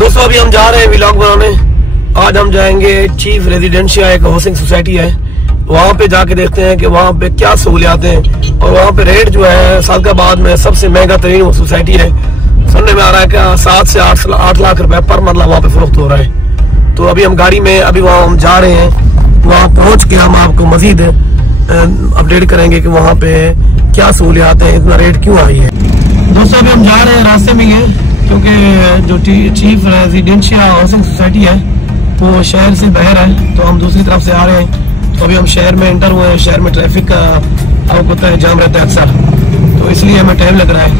दोस्तों अभी हम जा रहे हैं व्लॉग बनाने। आज हम जाएंगे चीफ रेजिडेंशिया, एक हाउसिंग सोसाइटी है, वहाँ पे जाके देखते हैं कि वहाँ पे क्या सहूलियात हैं और वहाँ पे रेट जो है सादकाबाद में सबसे महंगा तरीन सोसाइटी है। सुनने में आ रहा है कि 7 से 8 लाख रुपए पर मरला वहाँ पे फरोख्त हो रहा है। तो अभी हम गाड़ी में अभी वहाँ हम जा रहे हैं, वहाँ पहुँच के हम आपको मजीद अपडेट करेंगे कि वहाँ पे क्या सहूलियात है, इतना रेट क्यों आई है। दोस्तों अभी हम जा रहे हैं, रास्ते में ही है क्योंकि जो चीफ रेजिडेंशिया हाउसिंग सोसाइटी है वो शहर से बाहर है, तो हम दूसरी तरफ से आ रहे हैं। तो अभी हम शहर में एंटर हुए हैं। शहर में ट्रैफिक का आपको पता है जाम रहता है अक्सर, तो इसलिए हमें टाइम लग रहा है।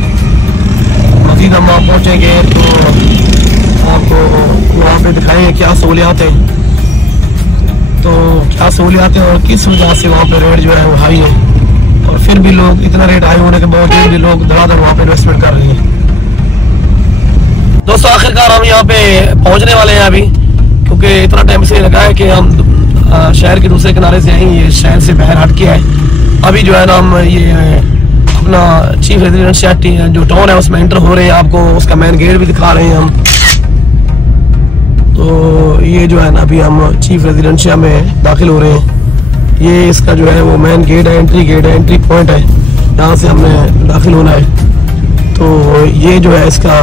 मजीद हम वहाँ पहुँचेंगे तो आपको वहाँ पे दिखाएंगे क्या सहूलियात है, तो क्या सहूलियात है और किस वजह से वहाँ पे रेट जो है वो हाई है, और फिर भी लोग इतना रेट हाई होने के बावजूद भी लोग धड़ाधड़ वहाँ पे इन्वेस्टमेंट कर रहे हैं। दोस्तों आखिरकार हम यहाँ पे पहुँचने वाले हैं अभी, क्योंकि इतना टाइम से लगा है कि हम शहर के दूसरे किनारे से हैं, ये शहर से बाहर हट के है। अभी जो है ना हम ये अपना चीफ रेजिडेंशिया जो टाउन है उसमें एंटर हो रहे हैं, आपको उसका मेन गेट भी दिखा रहे हैं हम। तो ये जो है ना अभी हम चीफ रेजिडेंशिया में दाखिल हो रहे हैं। ये इसका जो है वो मेन गेट है, एंट्री पॉइंट है, यहाँ से हमने दाखिल होना है। तो ये जो है इसका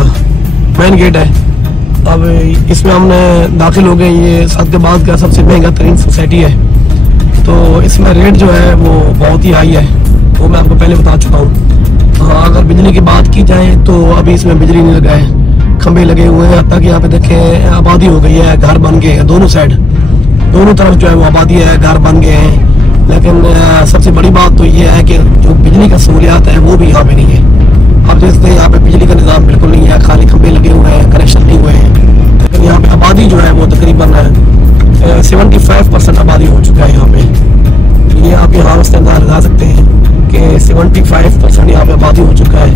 मेन गेट है। अब इसमें हमने दाखिल हो गए। ये सादकाबाद का सबसे महंगा तरीन सोसाइटी है, तो इसमें रेट जो है वो बहुत ही हाई है, वो मैं आपको पहले बता चुका हूँ। अगर बिजली की बात की जाए तो अभी इसमें बिजली नहीं लगा है, खंभे लगे हुए हैं। तक यहाँ पे देखें आबादी हो गई है, घर बन गए हैं दोनों साइड, दोनों तरफ जो है वो आबादी है, घर बन गए हैं। लेकिन सबसे बड़ी बात तो ये है कि जो बिजली का सहूलियात है वो भी यहाँ पे नहीं है। आप देखते हैं यहाँ पे बिजली का निज़ाम बिल्कुल नहीं है, खाली खंभे लगे हुए हैं, कनेक्शन नहीं हुए हैं। लेकिन यहाँ पे आबादी जो है वो तकरीबन 75% आबादी हो चुका है यहाँ पे। ये आप यहाँ से अंदाज़ा लगा सकते हैं कि 75% यहाँ पे आबादी हो चुका है।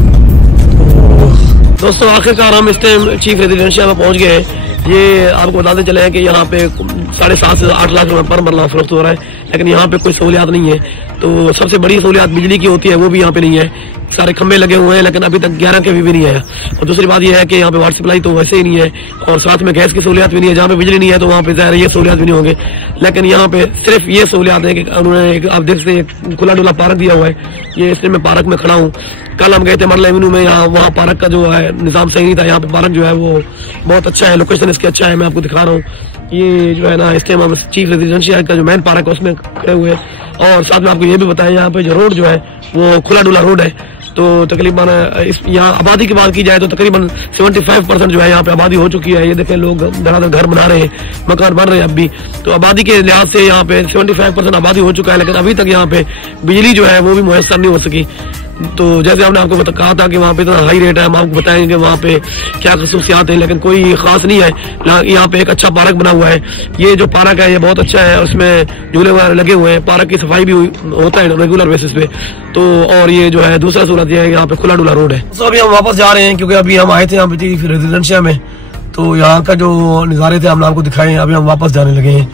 तो दोस्तों आखिरकार हम इस टाइम चीफ रेजिडेंशिया में पहुँच गए हैं। ये आपको बताते चले हैं कि यहाँ पे 7.5 से 8 लाख रुपए पर मरला फरोख्त हो रहा है, लेकिन यहाँ पे कोई सहूलियात नहीं है। तो सबसे बड़ी सहूलियात बिजली की होती है, वो भी यहाँ पे नहीं है। सारे खंभे लगे हुए हैं लेकिन अभी तक 11 के भी नहीं आया। और दूसरी बात यह है कि यहाँ पे वाटर सप्लाई तो वैसे ही नहीं है, और साथ में गैस की सहूलियात भी नहीं है। जहाँ पे बिजली नहीं है तो वहाँ पे ज़ाहिर ये सहूलियात भी नहीं होंगे, लेकिन यहाँ पे सिर्फ ये सहूलियात है कि उन्होंने एक आप देख सकते हैं खुला डुला पार्क दिया हुआ है। ये इसलिए मैं पार्क में खड़ा हूँ। कल हम गए थे मरला एवेन्यू में, यहाँ वहाँ पार्क का जो है निज़ाम सही नहीं था। यहाँ पे पार्क जो है वो बहुत अच्छा है, लोकेशन इसकी अच्छा है, मैं आपको दिखा रहा हूँ। ये जो है ना इस टाइम हम चीफ रेजिडेंशिया का जो मेन पार्क है उसमें खड़े हुए हैं। और साथ में आपको ये भी बताएं यहाँ पे जो रोड जो है वो खुला डुला रोड है। तो तकरीबन यहाँ आबादी की बात की जाए तो तकरीबन 75% जो है यहाँ पे आबादी हो चुकी है। ये देखें लोग धड़ाधड़ घर बना रहे हैं, मकान बन रहे हैं अब भी। तो आबादी के लिहाज से यहाँ पे 75% आबादी हो चुका है, लेकिन अभी तक यहाँ पे बिजली जो है वो भी मुयस्सर नहीं हो सकी। तो जैसे हमने आपको कहा था कि वहाँ पे इतना हाई रेट है, हम आपको बताएंगे कि वहाँ पे क्या खसूसियात है, लेकिन कोई खास नहीं है। यहाँ पे एक अच्छा पार्क बना हुआ है। ये जो पार्क है ये बहुत अच्छा है, उसमें झूले वगैरह लगे हुए हैं, पार्क की सफाई भी होता है रेगुलर बेसिस पे। तो और ये जो है दूसरा सूरत ये है यहाँ पे खुला डुला रोड है। तो अभी हम वापस जा रहे हैं क्योंकि अभी हम आए थे यहाँ पे रेजिडेंशिया में, तो यहाँ का जो नज़ारे थे हमने आपको दिखाए। अभी हम वापस जाने लगे हैं।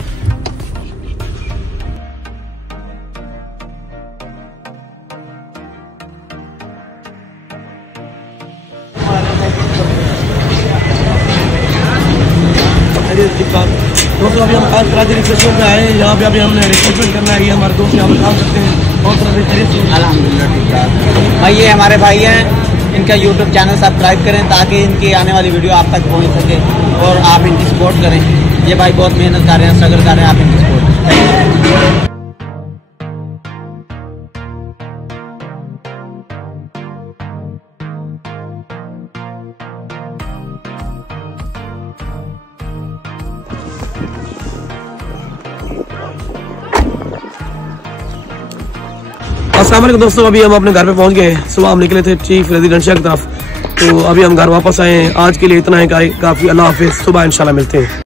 दोस्तों अभी हम खास कराची रिफ्रेशमेंट में आए हैं। यहाँ पे अभी हमने रिफ्रेशमेंट करना है। ये हमारे दोस्त यहाँ पे काम करते हैं, बहुत तरह से अल्हम्दुलिल्लाह ठीक है भाई। ये हमारे भाई हैं, इनका यूट्यूब चैनल सब्सक्राइब करें ताकि इनकी आने वाली वीडियो आप तक पहुँच सके और आप इनकी सपोर्ट करें। ये भाई बहुत मेहनत कर रहे हैं, स्ट्रगल कर रहे हैं, आप इनकी सपोर्ट करें। अस्सलाम वालेकुम दोस्तों, अभी हम अपने घर पे पहुंच गए हैं। सुबह हम निकले थे चीफ रेजिडेंशिया की तरफ, तो अभी हम घर वापस आए हैं। आज के लिए इतना है, काफ़ी। अल्लाह हाफिज़, सुबह इंशाल्लाह मिलते हैं।